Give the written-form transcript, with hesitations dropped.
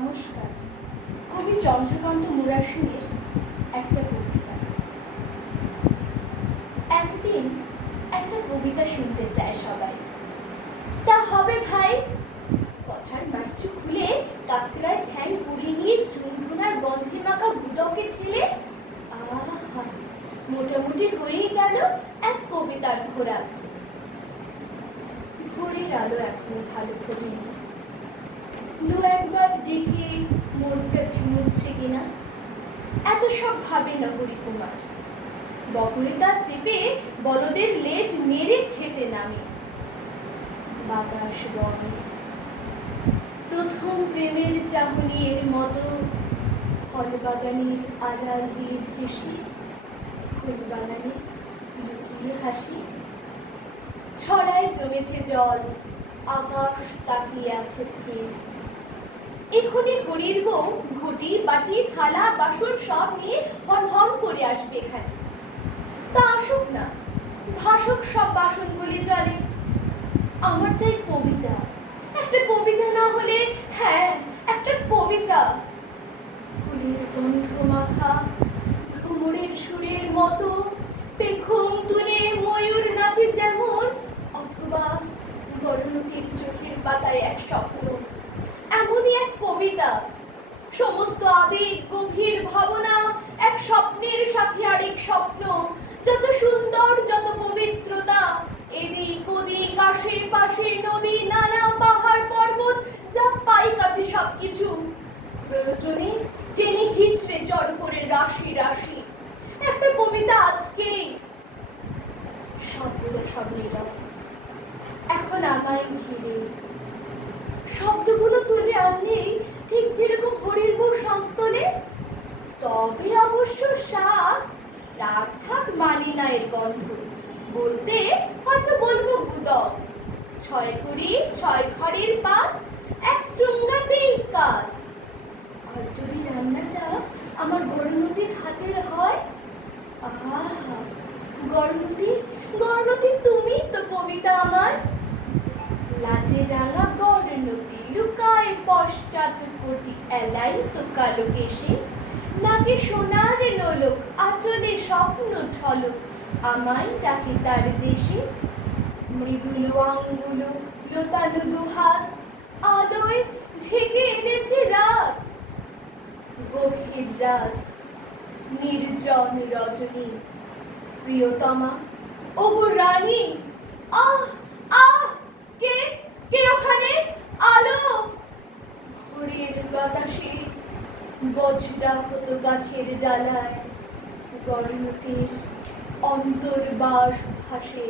নমস্কার। কবি চন্দ্রকান্ত মুরাশিনের একটা কবিতা। একদিন একটা কবিতা শুনতে চায় সবাই। তা হবে ভাই। কথার মাইচু খুলে কাকড়ার ঠ্যাং পুড়ি নিয়ে চুনধুনার গন্ধে মাখা গুদকে ঠেলে আহা, মোটামুটি হয়েই গেল এক কবিতার খোরাক। ভোরের আলো এখনো ভালো ফোটেনি। দু একবার ডেকে মোড়টা ঝিমুচ্ছে কিনা এত সব ভাবে না হরিকুমার। বকরে তা চেপে বলদের লেজ নেড়ে খেতে নামে। বাতাস বয় প্রথম প্রেমের চাহনি এর মতো ফলবাগানের আড়াল দিয়ে ভেসে ফুলবাগানে লুকিয়ে হাসি। ছড়ায় জমেছে জল, আকাশ তাকিয়ে আছে স্থির। এখনই হরির বউ ঘটি বাটি থালা বাসন সব নিয়ে হন হন করে আসবে এখানে। তা আসুক না, ভাসুক সব বাসনগুলি চলে। আমার চাই কবিতা, একটা কবিতা না হলে হ্যাঁ একটা কবিতা। ফুলের গন্ধ মাখা ভ্রমরের সুরের মতো পেখম তুলে ময়ূর নাচে যেমন, অথবা গরনদীর চোখের পাতায় এক স্বপ্ন, এমনই এক কবিতা। সমস্ত আবেগ গভীর ভাবনা এক স্বপ্নের সাথে আরেক স্বপ্ন। যত সুন্দর যত পবিত্রতা, এদিক ওদিক আশেপাশে নদী নালা পাহাড় পর্বত যা পাই কাছে সবকিছু প্রয়োজনে টেনে হিচড়ে জড় করে রাশি রাশি। একটা কবিতা আজকেই। শব্দটা সব নীরব এখন আমায় ঘিরে। শব্দগুলো তুলে আনলেই ঠিক যেরকম হরির বউ শঙ্খ তোলে। তবে অবশ্য শাক রাগ ঠাক মানি না এর গন্ধ। বলতে হয়তো বলবো গুদক। ছয় কুড়ি ছয় ঘরের পাত এক চুঙ্গাতেই কাত। আর যদি রান্নাটা আমার গরনদীর হাতের হয়, আহা গরনদী গরনদী তুমি তো কবিতা আমার। লাজে রাঙা গরনদী লুকায় পশ্চাৎ কোটি এলাই তো কালো কেশে। নাকে সোনার নোলক আঁচলে স্বপ্ন ঝলক আমায় ডাকে তার দেশে। মৃদুল আঙ্গুল লতানো দুহাত আলোয় ঢেকে এনেছে রাত। গভীর রাত, নির্জন রজনী, প্রিয়তমা ওগো রানী। আহ আহ কে কে ওখানে? আলো। ভোরের বাতাসে বজ্রাহত গাছের ডালায় গরনদীর অন্তর্বাস ভাসে।